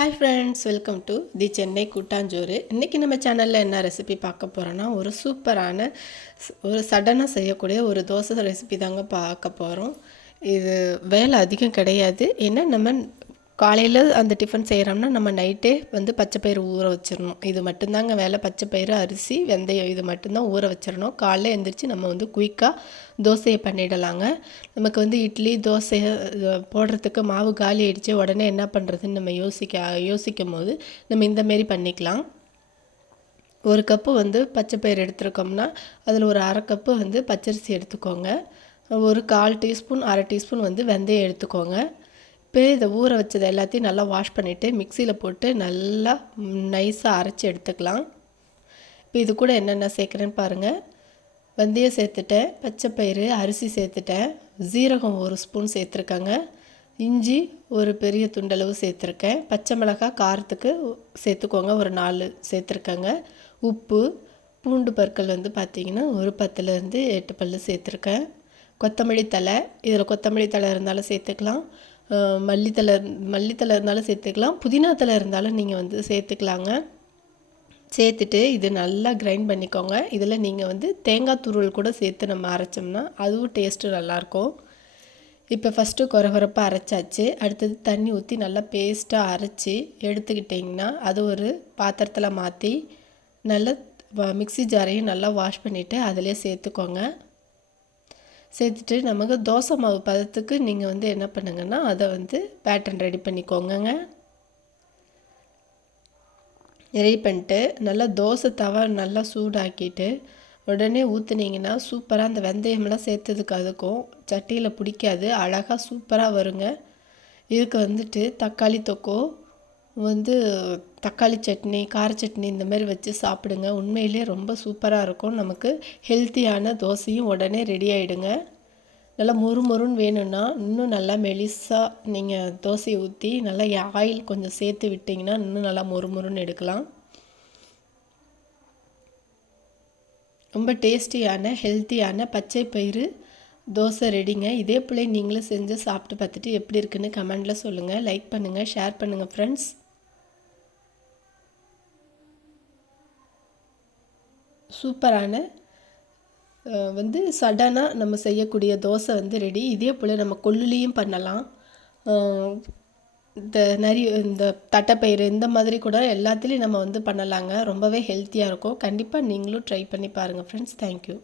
Hi friends welcome to the Chennai Koottanchoru இன்றைக்கி நம்ம சேனலில் என்ன ரெசிபி பார்க்க போகிறோன்னா ஒரு சூப்பரான ஒரு சடனாக செய்யக்கூடிய ஒரு தோசை ரெசிபி தாங்க பார்க்க போகிறோம் இது வேலை அதிகம் கிடையாது. ஏன்னா நம்ம காலையில் அந்த டிஃபன் செய்கிறோம்னா நம்ம நைட்டே வந்து பச்சை பயிறு ஊற வச்சிடணும். இது மட்டும்தாங்க வேலை. பச்சை பயிறு அரிசி வெந்தயம் இது மட்டும்தான் ஊற வச்சிடணும். காலைல எழுந்திரிச்சு நம்ம வந்து குயிக்காக தோசையை பண்ணிடலாங்க. நமக்கு வந்து இட்லி தோசை போடுறதுக்கு மாவு காலி ஆயிடுச்சு. உடனே என்ன பண்ணுறதுன்னு நம்ம யோசிக்க யோசிக்கும் போது நம்ம இந்த மாரி பண்ணிக்கலாம். ஒரு கப்பு வந்து பச்சை பயிறு எடுத்துருக்கோம்னா அதில் ஒரு அரை கப்பு வந்து பச்சரிசி எடுத்துக்கோங்க. ஒரு கால் டீஸ்பூன் அரை டீஸ்பூன் வந்து வெந்தயம் எடுத்துக்கோங்க. இப்போ இதை ஊற வச்சது எல்லாத்தையும் நல்லா வாஷ் பண்ணிவிட்டு மிக்சியில் போட்டு நல்லா நைஸாக அரைச்சி எடுத்துக்கலாம். இப்போ இது கூட என்னென்ன சேர்க்குறேன்னு பாருங்கள் வெந்தயம் சேர்த்துட்டேன் பச்சை பயிறு அரிசி சேர்த்துட்டேன் ஜீரகம் ஒரு ஸ்பூன் சேர்த்துருக்கேங்க. இஞ்சி ஒரு பெரிய துண்டளவு சேர்த்துருக்கேன். பச்சை மிளகாய் காரத்துக்கு சேர்த்துக்கோங்க ஒரு நாலு சேர்த்துருக்கேங்க. உப்பு பூண்டு பற்கள் வந்து பார்த்திங்கன்னா ஒரு பத்துலேருந்து எட்டு பல்லு சேர்த்துருக்கேன். கொத்தமல்லி தழை இதில் கொத்தமல்லி தழை இருந்தாலும் சேர்த்துக்கலாம். மல்லித்தலை மல்லித்தழை மல்லித்தழை இருந்தாலும் சேர்த்துக்கலாம். புதினா தழை இருந்தாலும் நீங்கள் வந்து சேர்த்துக்கலாங்க. சேர்த்துட்டு இது நல்லா கிரைண்ட் பண்ணிக்கோங்க. இதில் நீங்கள் வந்து தேங்காய் துருவல் கூட சேர்த்து நம்ம அரைச்சோம்னா அதுவும் டேஸ்ட்டு நல்லாயிருக்கும். இப்போ ஃபஸ்ட்டு குறகுறப்பாக அரைச்சாச்சு. அடுத்தது தண்ணி ஊற்றி நல்லா பேஸ்ட்டாக அரைச்சி எடுத்துக்கிட்டிங்கன்னா அது ஒரு பாத்திரத்தில் மாற்றி நல்லா மிக்சி மிக்ஸி ஜாரையும் நல்லா வாஷ் பண்ணிவிட்டு அதிலே சேர்த்துக்கோங்க. சேர்த்துட்டு நமக்கு தோசை மாவு பதத்துக்கு நீங்கள் வந்து என்ன பண்ணுங்கன்னா அதை வந்து பேட்டர்ன் ரெடி பண்ணிக்கோங்கங்க. ரெடி பண்ணிட்டு நல்லா தோசை தவா நல்லா சூடாக்கிட்டு உடனே ஊற்றுனீங்கன்னா சூப்பராக அந்த வெந்தயம்லாம் சேர்த்ததுக்கு அதுக்கும் சட்டியில் பிடிக்காது அழகாக சூப்பராக வருங்க. இதுக்கு வந்துட்டு தக்காளி தொக்கோ வந்து தக்காளி சட்னி கார சட்னி இந்த மாதிரி வச்சு சாப்பிடுங்க. உண்மையிலே ரொம்ப சூப்பராக இருக்கும். நமக்கு ஹெல்த்தியான தோசையும் உடனே ரெடி ஆகிடுங்க நல்லா மொறு மொறுன்னு வேணும்னா இன்னும் நல்லா மெலிசாக நீங்கள் தோசையை ஊற்றி நல்லா ஆயில் கொஞ்சம் சேர்த்து விட்டிங்கன்னா இன்னும் நல்லா மொறு மொறுன்னு எடுக்கலாம். ரொம்ப டேஸ்டியான ஹெல்த்தியான பச்சை பயிறு தோசை ரெடிங்க இதே போல நீங்களும் செஞ்சு சாப்பிட்டு பார்த்துட்டு எப்படி இருக்குன்னு கமெண்டில் சொல்லுங்கள் லைக் பண்ணுங்கள் ஷேர் பண்ணுங்கள் ஃப்ரெண்ட்ஸ் சூப்பரான வந்து சடனாக நம்ம செய்யக்கூடிய தோசை வந்து ரெடி. இதே போல் நம்ம கொள்ளுலேயும் பண்ணலாம். இந்த நிறைய இந்த தட்டைப்பயிறு இந்த மாதிரி கூட எல்லாத்துலேயும் நம்ம வந்து பண்ணலாங்க. ரொம்பவே ஹெல்த்தியாக இருக்கும். கண்டிப்பாக நீங்களும் ட்ரை பண்ணி பாருங்கள் ஃப்ரெண்ட்ஸ் தேங்க்யூ